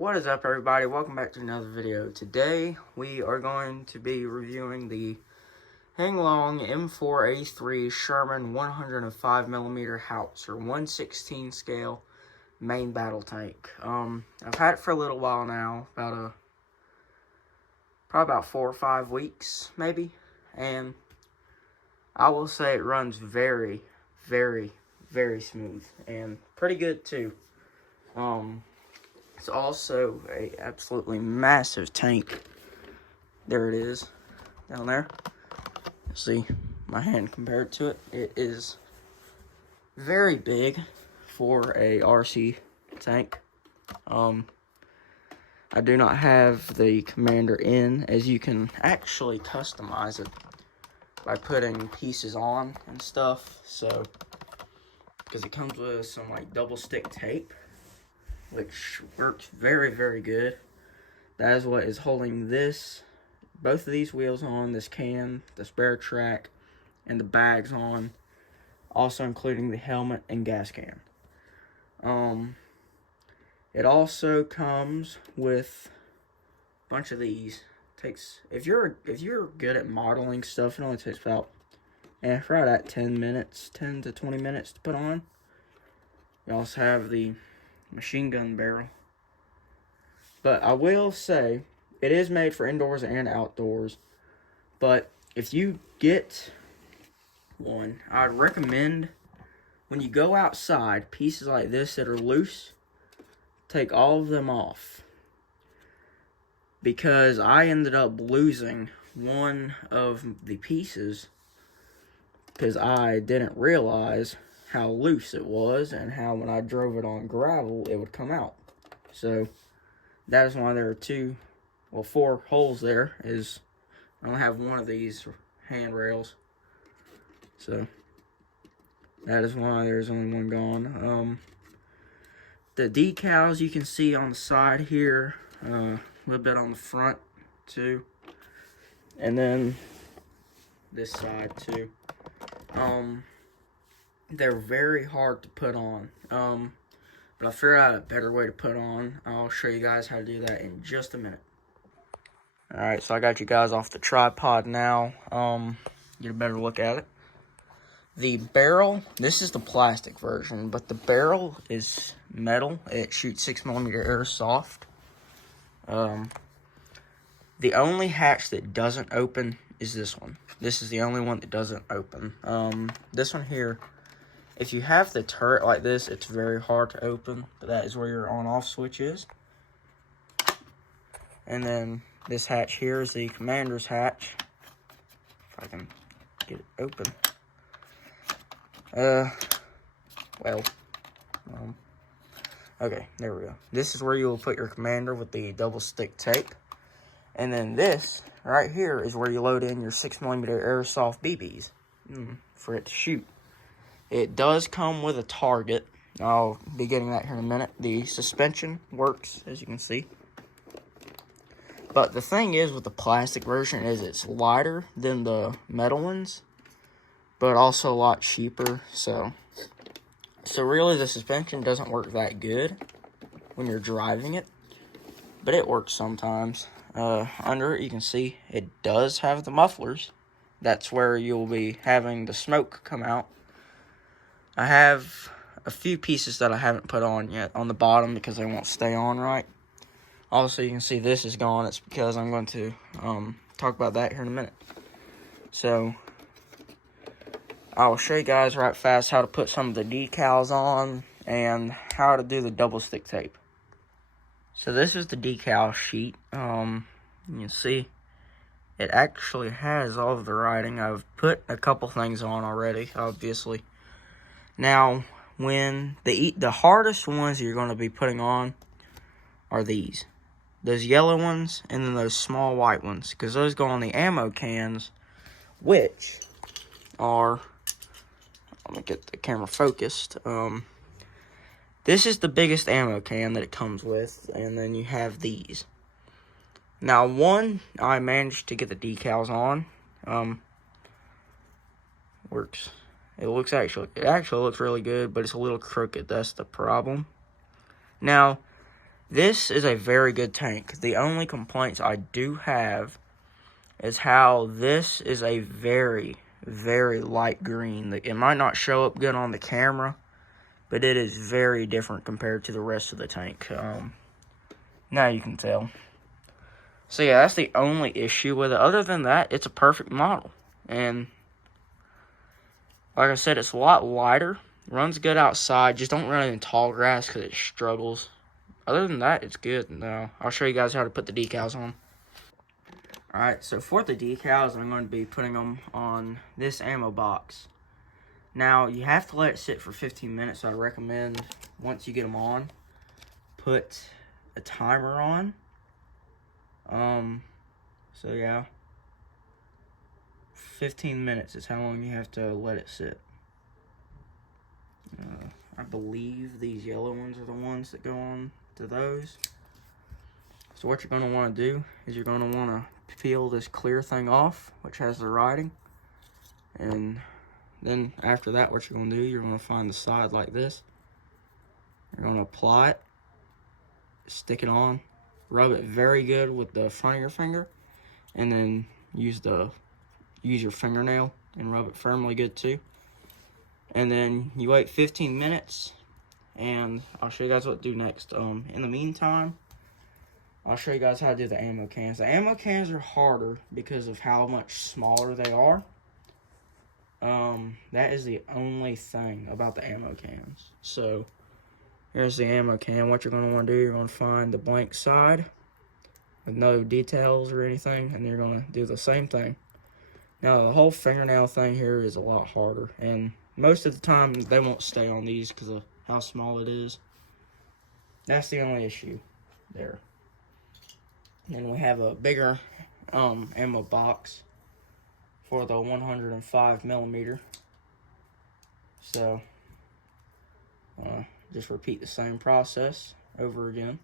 What is up, everybody? Welcome back to another video. Today we are going to be reviewing the Heng Long M4A3 Sherman 105mm howitzer 1/16 scale main battle tank. I've had it for a little while now, probably about 4 or 5 weeks maybe, and I will say it runs very, very, very smooth and pretty good too. It's also a absolutely massive tank. There it is, down there. See my hand compared to it. It is very big for a RC tank. I do not have the commander in, as you can actually customize it by putting pieces on and stuff. So, because it comes with some like double stick tape, which works very, very good. That is what is holding both of these wheels on, this can, the spare track, and the bags on, also including the helmet and gas can. It also comes with a bunch of these. If you're good at modeling stuff, it only takes about right at 10 to 20 minutes to put on. You also have the machine gun barrel. But I will say, it is made for indoors and outdoors. But if you get one, I'd recommend, when you go outside, pieces like this that are loose, take all of them off. Because I ended up losing one of the pieces because I didn't realize how loose it was and how when I drove it on gravel it would come out. So that is why there are 4 holes there. I only have one of these handrails, so that is why there's only one gone. The decals you can see on the side here, a little bit on the front too, and then this side too. They're very hard to put on, but I figured out a better way to put on. I'll show you guys how to do that in just a minute. Alright, so I got you guys off the tripod now. Get a better look at it. The barrel, this is the plastic version, but the barrel is metal. It shoots 6mm airsoft. The only hatch that doesn't open is this one. This is the only one that doesn't open. This one here, if you have the turret like this, it's very hard to open, but that is where your on-off switch is. And then this hatch here is the commander's hatch. If I can get it open. Okay, there we go. This is where you will put your commander with the double stick tape. And then this right here is where you load in your 6mm airsoft BBs for it to shoot. It does come with a target. I'll be getting that here in a minute. The suspension works, as you can see. But the thing is with the plastic version is it's lighter than the metal ones, but also a lot cheaper. So really the suspension doesn't work that good when you're driving it, but it works sometimes. Under it you can see it does have the mufflers. That's where you'll be having the smoke come out. I have a few pieces that I haven't put on yet on the bottom because they won't stay on right. Also, you can see this is gone. It's because I'm going to talk about that here in a minute. So, I will show you guys right fast how to put some of the decals on and how to do the double stick tape. So, this is the decal sheet. You can see it actually has all of the writing. I've put a couple things on already, obviously. Now, when the hardest ones you're going to be putting on are these. Those yellow ones and then those small white ones, because those go on the ammo cans, which are, let me get the camera focused. This is the biggest ammo can that it comes with, and then you have these. Now, one I managed to get the decals on. Works. It actually looks really good, but it's a little crooked. That's the problem. Now, This is a very good tank. The only complaints I do have is how this is a very, very light green. It might not show up good on the camera, but it is very different compared to the rest of the tank. Now you can tell. So yeah, that's the only issue with it. Other than that, it's a perfect model. And like I said, it's a lot lighter. Runs good outside. Just don't run it in tall grass because it struggles. Other than that, it's good. Now, I'll show you guys how to put the decals on. Alright, so for the decals, I'm going to be putting them on this ammo box. Now, you have to let it sit for 15 minutes, so I recommend, once you get them on, put a timer on. So yeah, 15 minutes is how long you have to let it sit. I believe these yellow ones are the ones that go on to those. So what you're going to want to do is you're going to want to peel this clear thing off, which has the writing. And then after that, what you're going to do, you're going to find the side like this. You're going to apply it, stick it on, rub it very good with the front of your finger, and then use your fingernail and rub it firmly good too. And then you wait 15 minutes, and I'll show you guys what to do next. In the meantime, I'll show you guys how to do the ammo cans. The ammo cans are harder because of how much smaller they are. That is the only thing about the ammo cans. So, here's the ammo can. What you're going to want to do, you're going to find the blank side with no details or anything, and you're going to do the same thing. Now, the whole fingernail thing here is a lot harder, and most of the time, they won't stay on these because of how small it is. That's the only issue there. And we have a bigger ammo box for the 105 millimeter. So, just repeat the same process over again.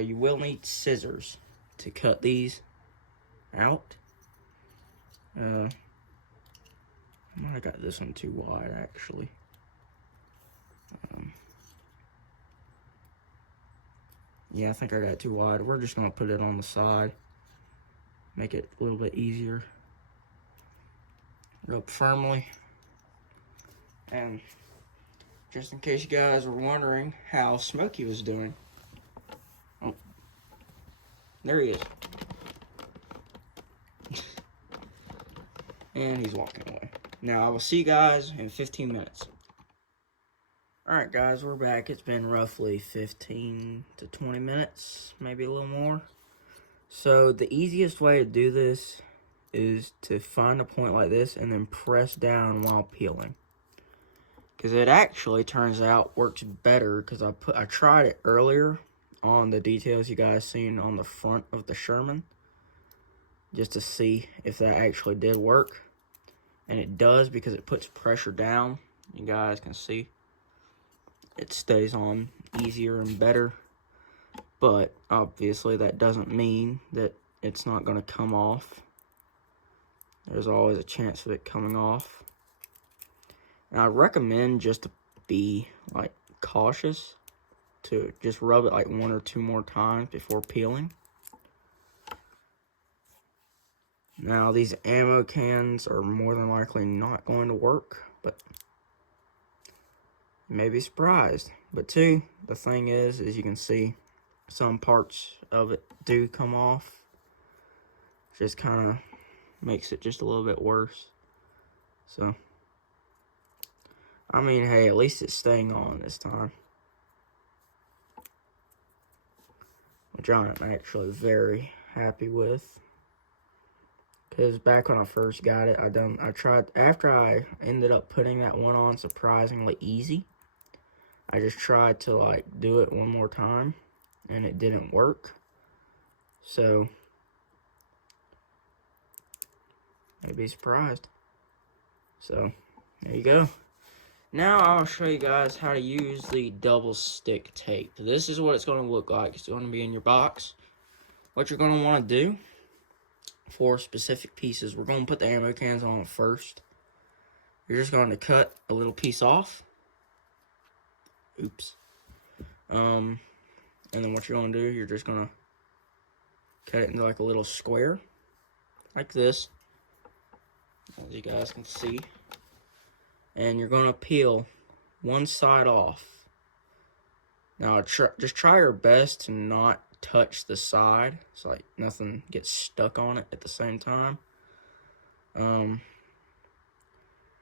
You will need scissors to cut these out. I might have got this one too wide, actually. Yeah, I think I got it too wide. We're just going to put it on the side. Make it a little bit easier. Rub firmly. And just in case you guys were wondering how Smokey was doing. Oh, there he is. And he's walking away. Now, I will see you guys in 15 minutes. Alright guys, we're back. It's been roughly 15 to 20 minutes, maybe a little more. So, the easiest way to do this is to find a point like this and then press down while peeling. Because it actually turns out works better because I tried it earlier on the details you guys seen on the front of the Sherman. Just to see if that actually did work. And it does because it puts pressure down. You guys can see. It stays on easier and better. But obviously that doesn't mean that it's not going to come off. There's always a chance of it coming off. And I recommend just to be like cautious. To just rub it like 1 or 2 more times before peeling. Now, these ammo cans are more than likely not going to work, but you may be surprised. But two, the thing is you can see some parts of it do come off. Just kind of makes it just a little bit worse. So, I mean, hey, at least it's staying on this time. Which I'm actually very happy with. Because back when I first got it, I tried, after I ended up putting that one on surprisingly easy, I just tried to like do it one more time, and it didn't work. So, you'd be surprised. So, there you go. Now I'll show you guys how to use the double stick tape. This is what it's going to look like. It's going to be in your box. What you're going to want to do for specific pieces, we're going to put the ammo cans on first. You're just going to cut a little piece off. Oops. And then what you're gonna do, you're just gonna cut it into like a little square, like this, as you guys can see. And you're gonna peel one side off. Now just try your best to not touch the side, so like nothing gets stuck on it at the same time.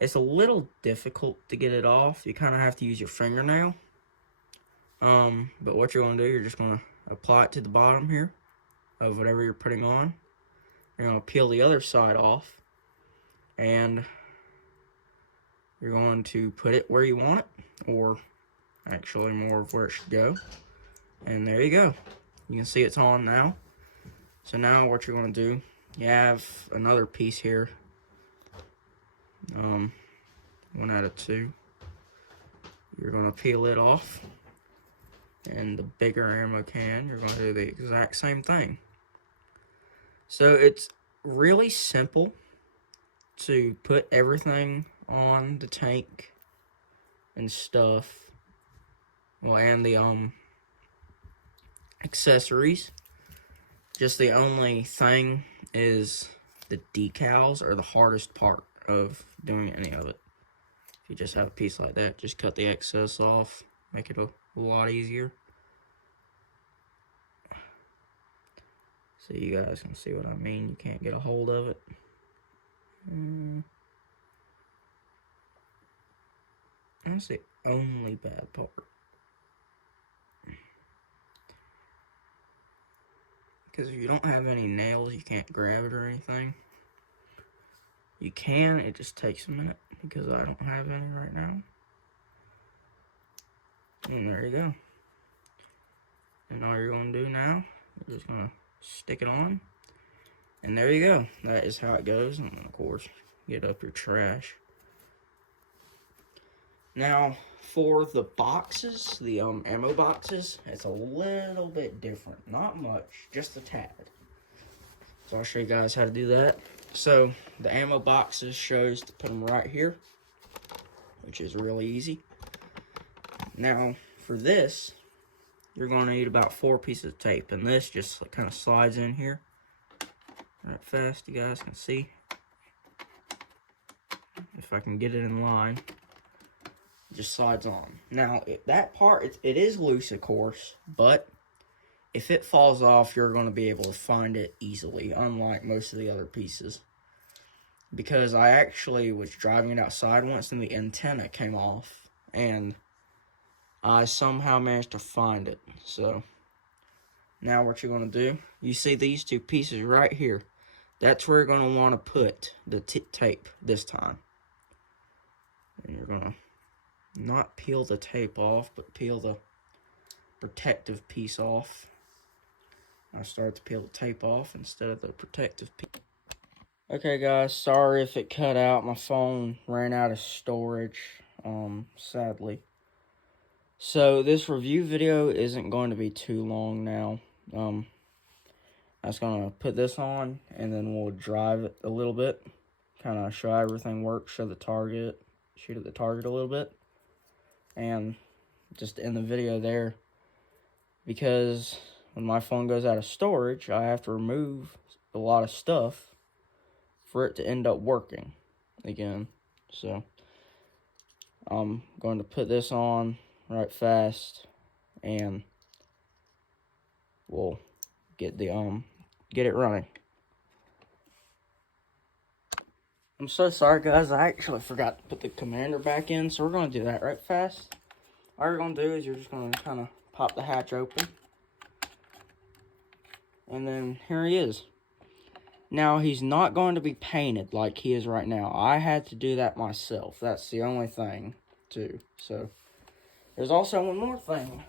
It's a little difficult to get it off. You kind of have to use your fingernail. But what you're gonna do, you're just gonna apply it to the bottom here of whatever you're putting on. You're gonna peel the other side off, and you're going to put it where you want it, or actually more of where it should go. And there you go. You can see it's on now. So now what you're gonna do, you have another piece here. 1 out of 2. You're gonna peel it off, and the bigger ammo can, you're gonna do the exact same thing. So it's really simple to put everything on the tank and stuff. Well, and the accessories. Just the only thing is the decals are the hardest part of doing any of it. If you just have a piece like that, just cut the excess off, make it a lot easier. So you guys can see what I mean. You can't get a hold of it. That's the only bad part. Because if you don't have any nails, you can't grab it or anything. You can, it just takes a minute because I don't have any right now. And there you go. And all you're going to do now, you're just going to stick it on. And there you go. That is how it goes. And then, of course, get up your trash. Now, for the boxes, the ammo boxes, it's a little bit different. Not much, just a tad. So I'll show you guys how to do that. So the ammo boxes shows to put them right here, which is really easy. Now, for this, you're going to need about 4 pieces of tape, and this just kind of slides in here right fast. You guys can see. If I can get it in line. Just slides on. Now, that part, it is loose, of course, but if it falls off, you're going to be able to find it easily, unlike most of the other pieces. Because I actually was driving it outside once, and the antenna came off, and I somehow managed to find it. So, now what you're going to do, you see these 2 pieces right here. That's where you're going to want to put the tape this time. And you're going to not peel the tape off, but peel the protective piece off. I started to peel the tape off instead of the protective piece. Okay guys, sorry if it cut out. My phone ran out of storage, sadly. So this review video isn't going to be too long now. I was going to put this on, and then we'll drive it a little bit. Kind of show how everything works, shoot at the target a little bit. And just end the video there, because when my phone goes out of storage, I have to remove a lot of stuff for it to end up working again. So I'm going to put this on right fast, and we'll get it running. I'm so sorry guys, I actually forgot to put the commander back in, so we're going to do that right fast. All you're going to do is you're just going to kind of pop the hatch open. And then here he is. Now, he's not going to be painted like he is right now. I had to do that myself. That's the only thing, too. So, there's also one more thing,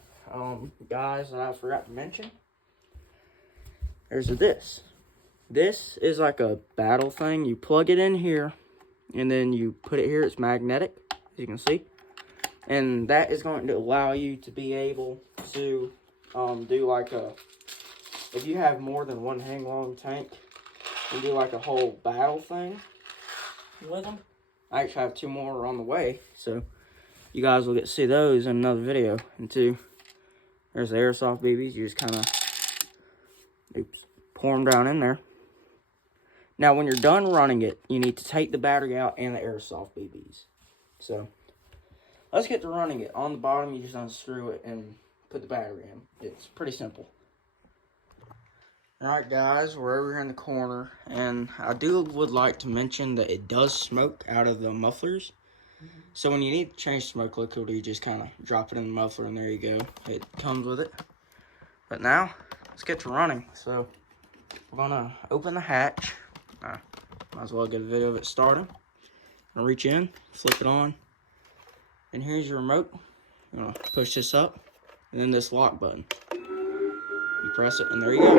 guys, that I forgot to mention. There's this. This is like a battle thing. You plug it in here, and then you put it here. It's magnetic, as you can see. And that is going to allow you to be able to do like if you have more than one Heng Long tank, you do like a whole battle thing with them. I actually have 2 more on the way, so you guys will get to see those in another video. And to There's the airsoft BBs. You just kind of, pour them down in there. Now, when you're done running it, you need to take the battery out and the airsoft BBs. So, let's get to running it. On the bottom, you just unscrew it and put the battery in. It's pretty simple. Alright guys, we're over here in the corner, and I would like to mention that it does smoke out of the mufflers. So when you need to change smoke liquid, you just kind of drop it in the muffler, and there you go. It comes with it. But now, let's get to running. So, we're gonna open the hatch. Might as well get a video of it starting. I'll reach in, flip it on, and here's your remote. You're gonna push this up, and then this lock button. You press it, and there you go.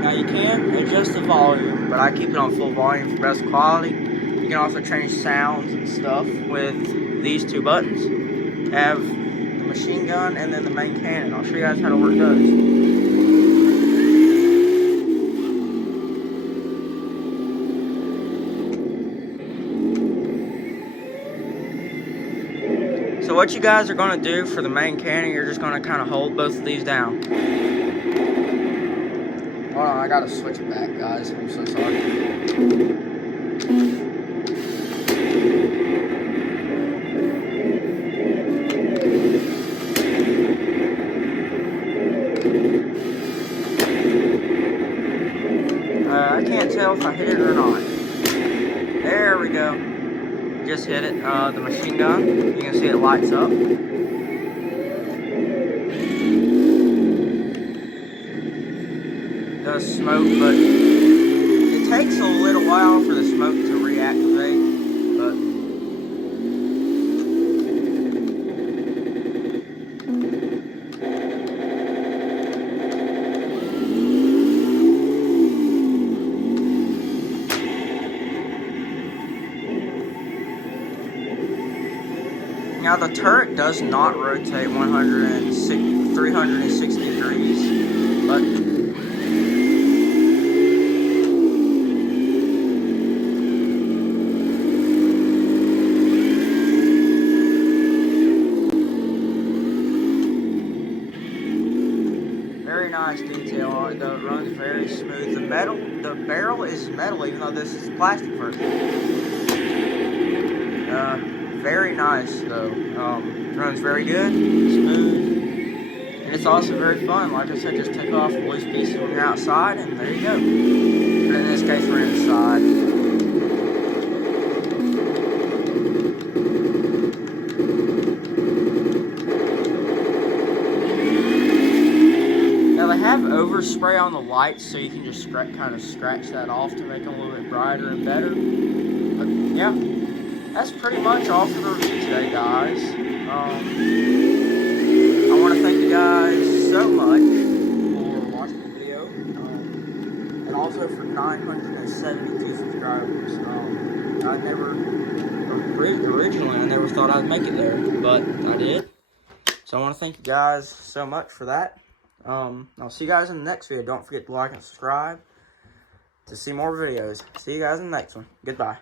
Now you can adjust the volume, but I keep it on full volume for best quality. You can also change sounds and stuff with these two buttons. You have the machine gun and then the main cannon. I'll show you guys how to work those. So what you guys are going to do for the main cannon, you're just going to kind of hold both of these down. Hold on, I got to switch it back, guys. I'm so sorry. I can't tell if I hit it or not. There we go. Just hit it. The machine gun. You can see it lights up. It does smoke, but it takes a little while for the smoke to reactivate. But now the turret does not rotate 360 degrees, but very nice detail on it though. It runs very smooth. The barrel is metal, even though this is plastic version. Very nice though. Runs very good, smooth, and it's also very fun. Like I said, just take off the loose pieces when you're outside, and there you go. But in this case, we're inside. Now they have overspray on the lights, so you can just kind of scratch that off to make them a little bit brighter and better. But yeah. That's pretty much all for the review today, guys. I want to thank you guys so much for watching the video, and also for 972 subscribers. Originally, I never thought I'd make it there, but I did. So I want to thank you guys so much for that. I'll see you guys in the next video. Don't forget to like and subscribe to see more videos. See you guys in the next one. Goodbye.